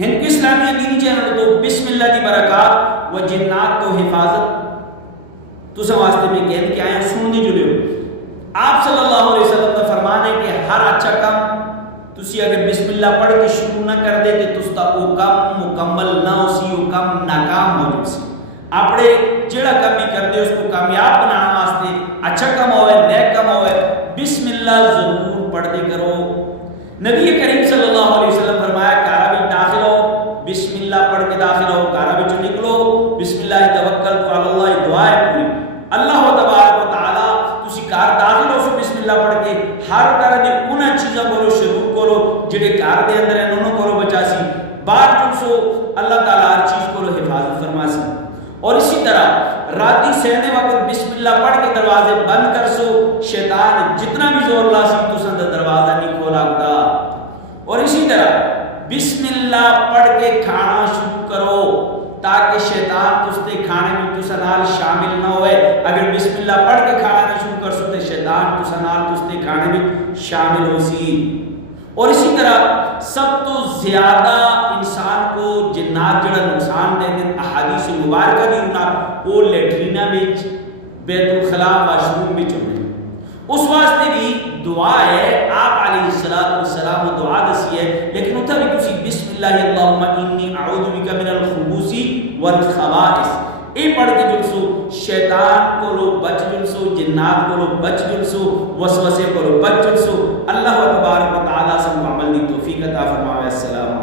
ہند کو اسلامی دینی چینل تو بسم اللہ دی برکات و جنات تو حفاظت تو سب واسطے میں کہنے کہ آئیں سن دی جلیو. آپ صلی اللہ علیہ وسلم کا فرمان ہے کہ ہر اچھا کام تسی اگر بسم اللہ پڑھ کے شروع نہ کر دے تو تستا وہ کام مکمل نہ ہو سی، وہ کام ناکام ہو جائے سی. اپنے جڑا کام بھی کر دے اس کو کامیاب بنانا واسطے اچھا کام ہوئے نیک کام ہوئے بسم اللہ ضرور پڑھ دے کرو. نبی کریم صلی اللہ علیہ وسلم فرمایا کارا بھی داخل ہو بسم اللہ پڑھ کے داخل ہو، کارا بھی جو نکلو بسم اللہ توکلت علی اللہ دعائے پوری. اللہ تبارک و تعالی تسی کار داخل ہو سو بسم اللہ پڑھ کے ہر طرح دی انہاں چیزاں کو شروع کرو جڑے کار دے اندر ہیں انہوں کو بچا سی. بعد جو اللہ تعالی ہر چیز کو حفاظت فرما سی. اور اسی طرح راتی سہنے وقت بسم اللہ پڑھ کے دروازے بند کر سو، شیطان جتنا بھی زور لا سی تو سند دروازہ نہیں کھولا گا. اور اسی طرح بسم اللہ پڑھ کے کھانا شروع کرو تاکہ شیطان تستے کھانے میں تو سنال شامل نہ ہوئے. اگر بسم اللہ پڑھ کے کھانا شروع کر سو تو شیطان تو سنال تستے کھانے میں شامل ہو سی. اور اسی طرح سب تو زیادہ انسان کو جنات جڑا نقصان دے دیں احادیث مبارکہ دی ہونا وہ لیٹرینہ بچ بیت الخلاء واشروم بچ ہونے. اس واسطے بھی دعا ہے آپ علیہ السلام دعا دسی ہے لیکن اتھا بھی کسی بسم اللہ اللہم انی اعوذ بک من الخبوث والخبائث اے پڑھ کے جلسو شیطان کو لو بچ جلسو، جنات کو لو بچ جلسو، وسوسے کو لو بچ جلسو. اللہ تبارک و تعالی سب عمل دی توفیق عطا فرمائے. السلام